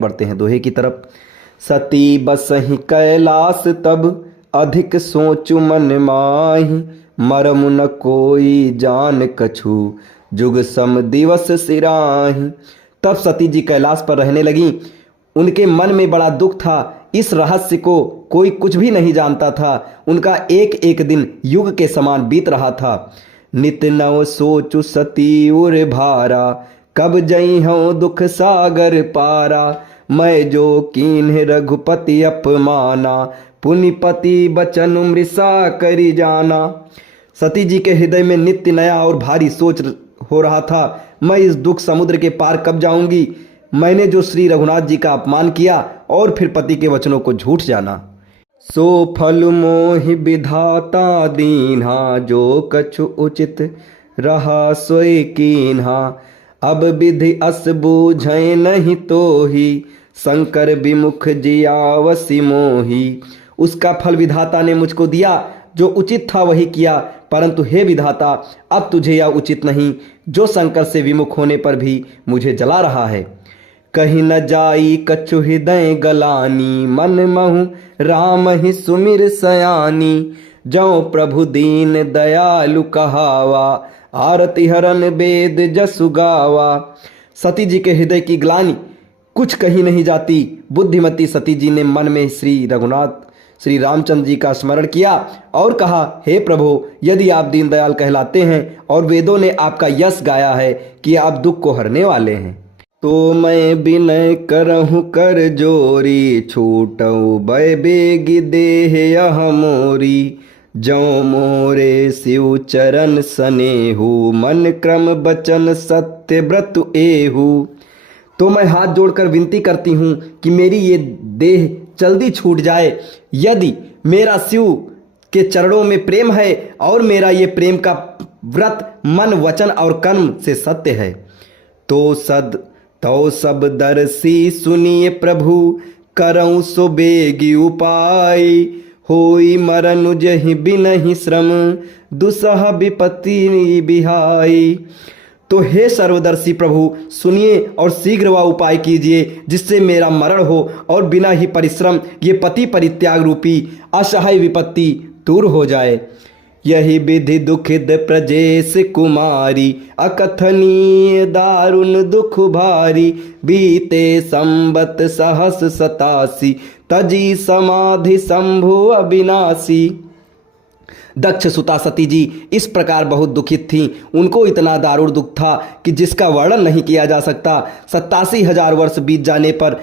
बढ़ते हैं दोहे की तरफ। सती बसहि कैलास तब अधिक सोचु मन माहि, मरम न कोई जान कछु जुग सम दिवस सिराहि। तब सती जी कैलाश पर रहने लगी। उनके मन में बड़ा दुख था। इस रहस्य को कोई कुछ भी नहीं जानता था। उनका एक एक दिन युग के समान बीत रहा था। नित नव सोचु सती उर भारा, कब जई हूँ दुख सागर पारा। मैं जो कीन्ह रघुपति अपमाना, पुनिपति बचन मृषा करी जाना। सती जी के हृदय में नित्य नया और भारी सोच हो रहा था। मैं इस दुख समुद्र के पार कब जाऊंगी। मैंने जो श्री रघुनाथ जी का अपमान किया और फिर पति के वचनों को झूठ जाना। सो फल मोहि विधाता दीन्हा, जो कछु उचित रहा सोई कीन्हा। अब विधि अस बूझै नहीं तोहि, शंकर विमुख जियावसि मोहि। उसका फल विधाता ने मुझको दिया, जो उचित था वही किया, परंतु हे विधाता अब तुझे यह उचित नहीं, जो शंकर से विमुख होने पर भी मुझे जला रहा है। कहीं न जाई कछु हृदय गलानी, मन महु राम ही सुमिर सयानी। जौ प्रभु दीन दयालु कहावा, आरती हरन वेद जसु गावा। सती जी के हृदय की ग्लानि कुछ कहीं नहीं जाती। बुद्धिमती सती जी ने मन में श्री रघुनाथ श्री रामचंद्र जी का स्मरण किया और कहा, हे प्रभु, यदि आप दीनदयाल कहलाते हैं और वेदों ने आपका यश गाया है कि आप दुख को हरने वाले हैं, तो मैं विनय करहूँ कर जोरी। छूटऊ भय बेगी देह यह मोरी। जौ मोरे शिव चरण सनेहु, मन क्रम बचन सत्य व्रत एहु। तो मैं हाथ जोड़कर विनती करती हूँ कि मेरी ये देह जल्दी छूट जाए। यदि मेरा शिव के चरणों में प्रेम है और मेरा ये प्रेम का व्रत मन वचन और कर्म से सत्य है, तो सब दर्शी सुनिए प्रभु, करऊँ सो बेगी उपाय। होई मरनु जहि बिनहि श्रम, दुसह विपत्ति बिहाई। तो हे सर्वदर्शी प्रभु, सुनिए और शीघ्र वह उपाय कीजिए जिससे मेरा मरण हो और बिना ही परिश्रम ये पति परित्याग रूपी असहाय विपत्ति दूर हो जाए। यही विधि दुखित प्रजेश कुमारी, अकथनीय दारुण दुख भारी। बीते संबत सहस 87, तजी समाधि शंभु अविनाशी। दक्ष सुता सती जी इस प्रकार बहुत दुखित थीं। उनको इतना दारुण दुख था कि जिसका वर्णन नहीं किया जा सकता। 87,000 वर्ष बीत जाने पर